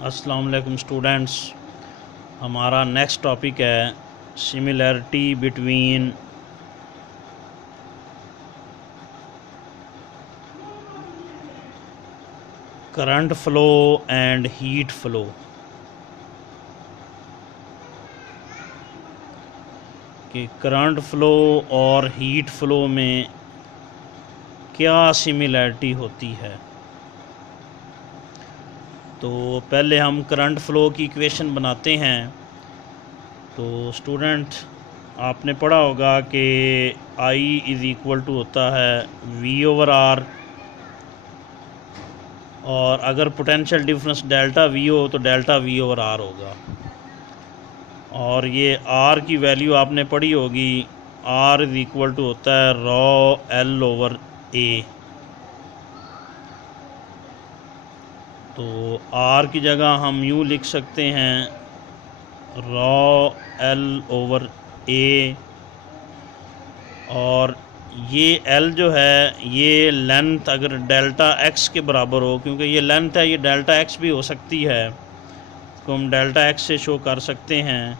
अस्सलाम वालेकुम स्टूडेंट्स। हमारा नेक्स्ट टॉपिक है similarity between current flow and heat flow. कि करंट फ़्लो और हीट फ़्लो में क्या सिमिलैरिटी होती है। तो पहले हम करंट फ़्लो की इक्वेशन बनाते हैं। तो स्टूडेंट आपने पढ़ा होगा कि I इज़ इक्वल टू होता है V/R, और अगर पोटेंशियल डिफरेंस डेल्टा V हो तो डेल्टा V/R होगा। और ये R की वैल्यू आपने पढ़ी होगी, R इज़ इक्वल टू होता है रॉ L/A। तो R की जगह हम यूँ लिख सकते हैं रॉ L/A, और ये L जो है ये लेंथ अगर डेल्टा X के बराबर हो, क्योंकि ये लेंथ है, ये डेल्टा X भी हो सकती है, तो हम डेल्टा X से शो कर सकते हैं।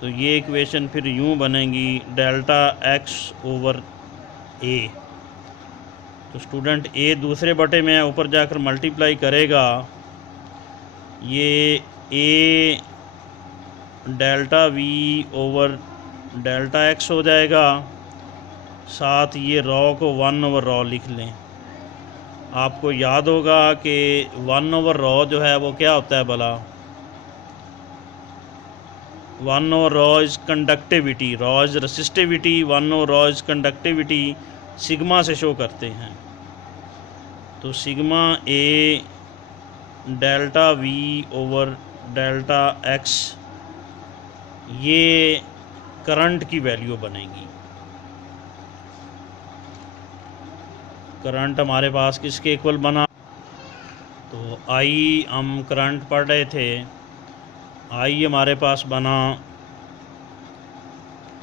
तो ये इक्वेशन फिर यूँ बनेगी डेल्टा X/A। तो स्टूडेंट A दूसरे बटे में ऊपर जाकर मल्टीप्लाई करेगा, ये A डेल्टा V/डेल्टा X हो जाएगा। साथ ये रॉ को 1/ρ लिख लें। आपको याद होगा कि 1/ρ जो है वो क्या होता है भला। 1/ρ is conductivity, rho is resistivity, 1/ρ is conductivity, sigma से शो करते हैं। तो सिग्मा A डेल्टा V/डेल्टा X ये करंट की वैल्यू बनेगी। करंट हमारे पास किसके इक्वल बना। तो I हम करंट पढ़ रहे थे, I हमारे पास बना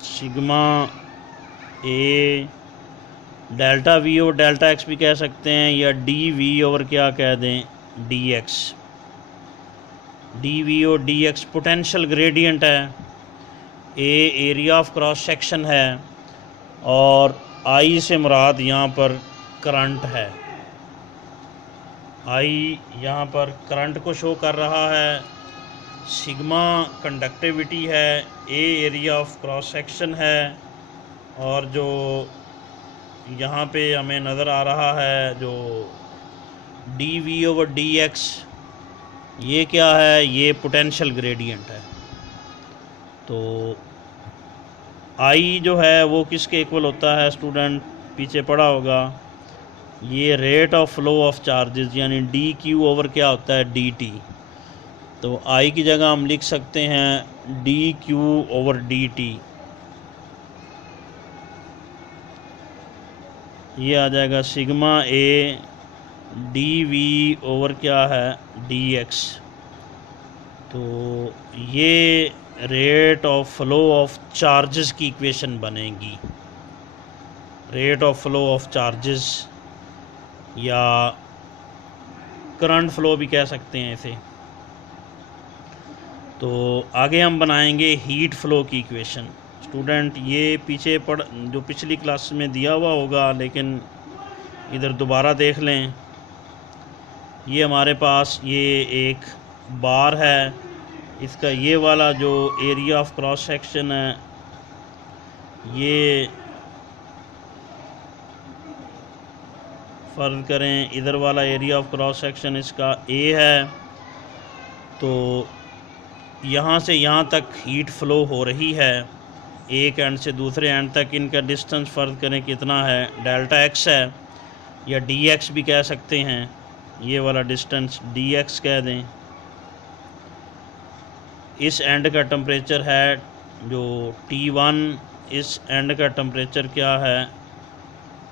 सिग्मा A डेल्टा V और डेल्टा X भी कह सकते हैं, या DV और क्या कह दें DX। DV और DX पोटेंशियल ग्रेडियंट है, A area of cross section है, और I से मुराद यहाँ पर करंट है। I यहाँ पर करंट को शो कर रहा है, सिग्मा कंडक्टिविटी है, A area of cross section है, और जो यहाँ पे हमें नज़र आ रहा है जो DV/DX ये क्या है, ये पोटेंशियल ग्रेडियंट है। तो I जो है वो किसके इक्वल होता है स्टूडेंट, पीछे पढ़ा होगा, ये rate of flow of charges, यानी DQ क्या होता है DT। तो I की जगह हम लिख सकते हैं DQ/DT। ये आ जाएगा सिग्मा A DV क्या है DX। तो ये rate of flow of charges की इक्वेशन बनेगी, rate of flow of charges, या करंट फ्लो भी कह सकते हैं इसे। तो आगे हम बनाएंगे हीट फ्लो की इक्वेशन। स्टूडेंट ये पीछे जो पिछली क्लास में दिया हुआ होगा, लेकिन इधर दोबारा देख लें। ये हमारे पास ये एक बार है, इसका ये वाला जो एरिया ऑफ क्रॉस सेक्शन है, ये फ़र्ज़ करें इधर वाला एरिया ऑफ क्रॉस सेक्शन इसका A है। तो यहाँ से यहाँ तक हीट फ़्लो हो रही है, एक एंड से दूसरे एंड तक इनका डिस्टेंस फ़र्ज़ करें कितना है, डेल्टा X है, या DX भी कह सकते हैं। ये वाला डिस्टेंस DX कह दें। इस एंड का टेम्परेचर है जो T1, इस एंड का टेम्परेचर क्या है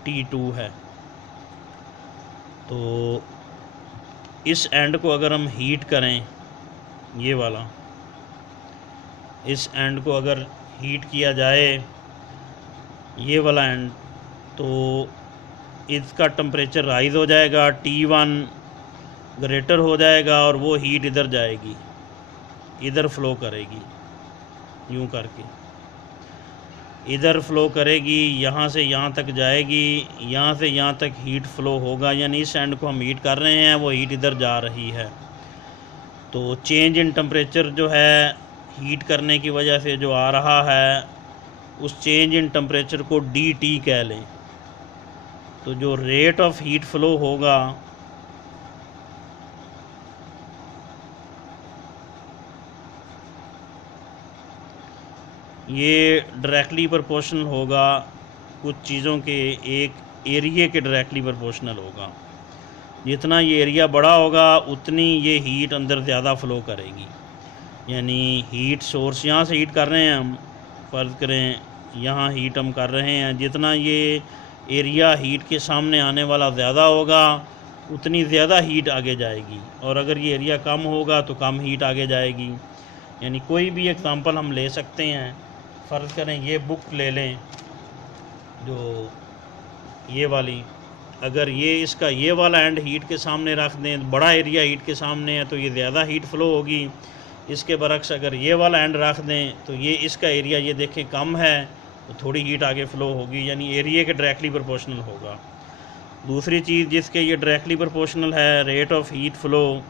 T2 है। तो इस एंड को अगर हम हीट करें, ये वाला इस एंड को अगर हीट किया जाए, ये वाला एंड, तो इसका टेम्परेचर राइज़ हो जाएगा T1, ग्रेटर हो जाएगा और वो हीट इधर जाएगी, इधर फ़्लो करेगी, यूँ करके इधर फ़्लो करेगी, यहाँ से यहाँ तक जाएगी, यहाँ से यहाँ तक हीट फ़्लो होगा, यानी इस एंड को हम हीट कर रहे हैं, वो हीट इधर जा रही है। तो चेंज इन टेम्परेचर जो है हीट करने की वजह से जो आ रहा है, उस चेंज इन टेम्परेचर को dt कह लें। तो जो रेट ऑफ हीट फ़्लो होगा ये डायरेक्टली प्रोपोर्शनल होगा कुछ चीज़ों के एक एरिया के डायरेक्टली प्रोपोर्शनल होगा। जितना ये एरिया बड़ा होगा उतनी ये हीट अंदर ज़्यादा फ़्लो करेगी। यानी हीट सोर्स यहाँ से हीट कर रहे हैं हम, फ़र्ज़ करें यहाँ हीट हम कर रहे हैं, जितना ये एरिया हीट के सामने आने वाला ज़्यादा होगा उतनी ज़्यादा हीट आगे जाएगी, और अगर ये एरिया कम होगा तो कम हीट आगे जाएगी। यानी कोई भी एग्ज़ाम्पल हम ले सकते हैं। फ़र्ज़ करें ये बुक ले लें जो ये वाली, अगर ये इसका ये वाला एंड हीट के सामने रख दें, बड़ा एरिया हीट के सामने है तो ये ज़्यादा हीट फ़्लो होगी। इसके बरक्स अगर ये वाला एंड रख दें तो ये इसका एरिया ये देखें कम है तो थोड़ी हीट आगे फ़्लो होगी, यानी एरिया के डायरेक्टली प्रोपोर्शनल होगा। दूसरी चीज़ जिसके ये डायरेक्टली प्रोपोर्शनल है, रेट ऑफ हीट फ़्लो।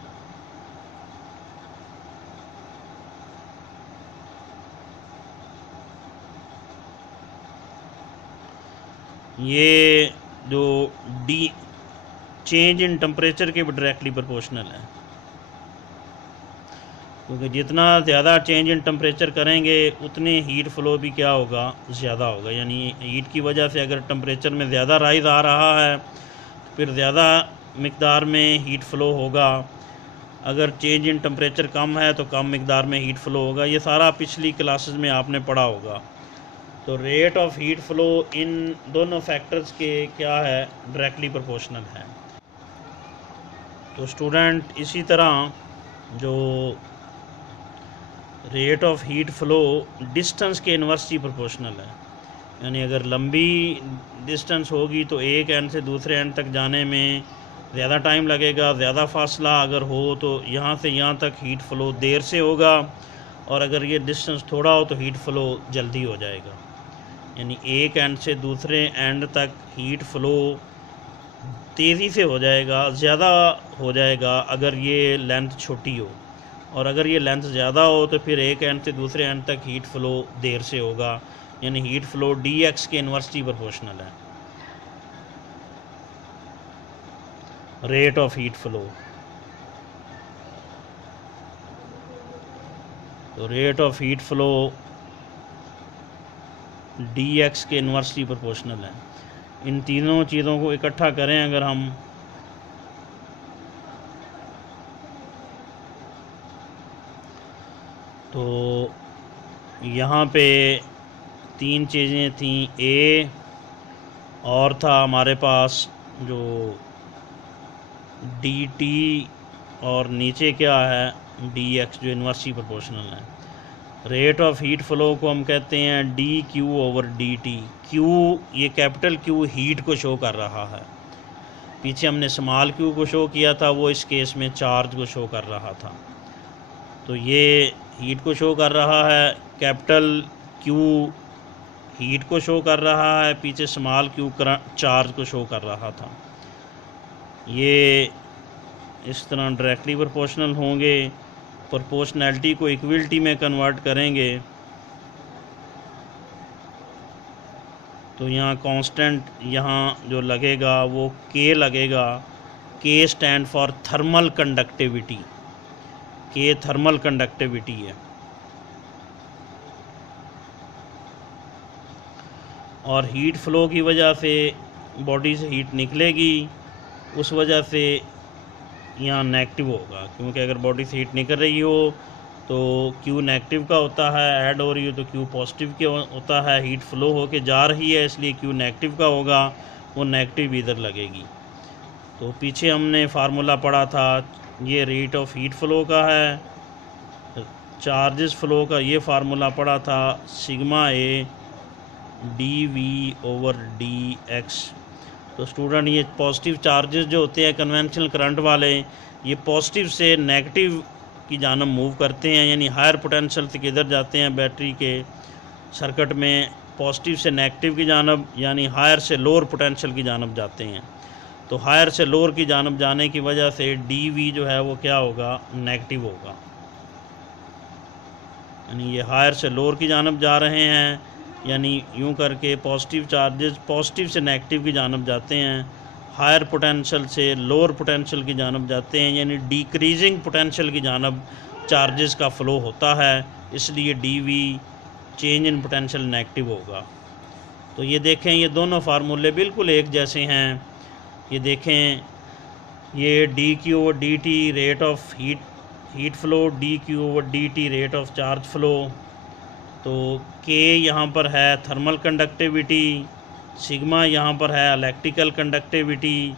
ये जो डी चेंज इन टेम्परेचर के भी डायरेक्टली प्रोपोर्शनल है, क्योंकि जितना ज़्यादा चेंज इन टेम्परेचर करेंगे उतने हीट फ़्लो भी क्या होगा, ज़्यादा होगा। यानी हीट की वजह से अगर टेम्परेचर में ज़्यादा राइज़ आ रहा है तो फिर ज़्यादा मिक़दार में हीट फ़्लो होगा। अगर चेंज इन टेम्परेचर कम है तो कम मिक़दार में हीट फ़्लो होगा। ये सारा पिछली क्लासेस में आपने पढ़ा होगा। तो रेट ऑफ हीट फ़्लो इन दोनों फैक्टर्स के क्या है, डायरेक्टली प्रोपोर्शनल है। तो स्टूडेंट इसी तरह जो rate of heat flow distance के इन्वर्सली प्रोपोर्शनल है। यानी अगर लंबी डिस्टेंस होगी तो एक एंड से दूसरे एंड तक जाने में ज़्यादा टाइम लगेगा, ज़्यादा फासला अगर हो तो यहाँ से यहाँ तक हीट फ़्लो देर से होगा, और अगर ये डिस्टेंस थोड़ा हो तो हीट फ़्लो जल्दी हो जाएगा। यानी एक एंड से दूसरे एंड तक हीट फ़्लो तेज़ी से हो जाएगा, ज़्यादा हो जाएगा अगर ये लेंथ छोटी हो, और अगर ये लेंथ ज़्यादा हो तो फिर एक एंड से दूसरे एंड तक हीट फ़्लो देर से होगा। यानी हीट फ़्लो dx के इन्वर्सली प्रोपोर्शनल है, रेट ऑफ हीट फ़्लो। तो rate of heat flow dx के इन्वर्सली प्रोपोर्शनल है। इन तीनों चीज़ों को इकट्ठा करें अगर हम, तो यहाँ पे तीन चीज़ें थीं। ए और था हमारे पास जो dt, और नीचे क्या है dx जो इन्वर्सली प्रोपोर्शनल है। रेट ऑफ हीट फ़्लो को हम कहते हैं dq/dt। q ये कैपिटल Q हीट को शो कर रहा है, पीछे हमने स्मॉल q को शो किया था, वो इस केस में चार्ज को शो कर रहा था। तो ये हीट को शो कर रहा है, कैपिटल Q हीट को शो कर रहा है, पीछे स्मॉल q चार्ज को शो कर रहा था। ये इस तरह डायरेक्टली प्रोपोर्शनल होंगे। प्रोपोर्शनैलिटी को इक्वलिटी में कन्वर्ट करेंगे तो यहाँ कांस्टेंट यहाँ जो लगेगा वो k लगेगा। k stand for thermal conductivity, k thermal conductivity है। और हीट फ़्लो की वजह से बॉडी से हीट निकलेगी, उस वजह से यहाँ नेगेटिव होगा, क्योंकि अगर बॉडी से हीट निकल रही हो तो Q नेगेटिव का होता है, ऐड हो रही हो तो Q पॉजिटिव के होता है। हीट फ़्लो होके जा रही है इसलिए Q नेगेटिव का होगा, वो नेगेटिव इधर लगेगी। तो पीछे हमने फार्मूला पढ़ा था, ये रेट ऑफ हीट फ़्लो का है, चार्जेस फ़्लो का ये फार्मूला पढ़ा था, सिग्मा A dV/dx। तो स्टूडेंट ये पॉजिटिव चार्जेस जो होते हैं कन्वेंशनल करंट वाले, ये पॉजिटिव से नेगेटिव की जानब मूव करते हैं, यानी हायर पोटेंशियल से किधर जाते हैं बैटरी के सर्किट में, पॉजिटिव से नेगेटिव की जानब, यानी हायर से लोअर पोटेंशियल की जानब जाते हैं। तो हायर से लोअर की जानब जाने की वजह से DV जो है वो क्या होगा, नेगेटिव होगा। यानी ये हायर से लोअर की जानब जा रहे हैं, यानी यूं करके पॉजिटिव चार्जेस पॉजिटिव से नेगेटिव की जानब जाते हैं, हायर पोटेंशियल से लोअर पोटेंशियल की जानब जाते हैं, यानी डिक्रीजिंग पोटेंशियल की जानब चार्जेस का फ़्लो होता है, इसलिए DV change in potential negative होगा। तो ये देखें, ये दोनों फार्मूले बिल्कुल एक जैसे हैं। ये देखें, ये dQ/dt rate of heat flow, dQ/dt rate of charge flow. तो K यहाँ पर है थर्मल कंडक्टिविटी, सिग्मा यहाँ पर है इलेक्ट्रिकल कंडक्टिविटी,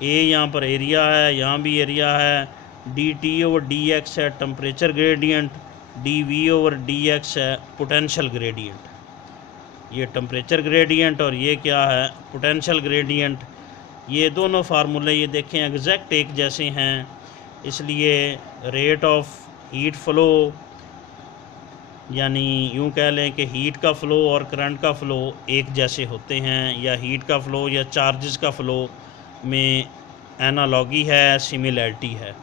A यहाँ पर एरिया है, यहाँ भी एरिया है, dt/dx है टेम्परेचर ग्रेडियंट, dV/dx है पोटेंशियल ग्रेडियंट। ये टेम्परेचर ग्रेडियंट और ये क्या है, पोटेंशियल ग्रेडियंट। ये दोनों फार्मूले ये देखें एग्जैक्ट एक जैसे हैं, इसलिए रेट ऑफ हीट फ़्लो, यानी यूं कह लें कि हीट का फ़्लो और करंट का फ़्लो एक जैसे होते हैं, या हीट का फ़्लो या चार्जेस का फ़्लो में एनालॉगी है, सिमिलैरिटी है।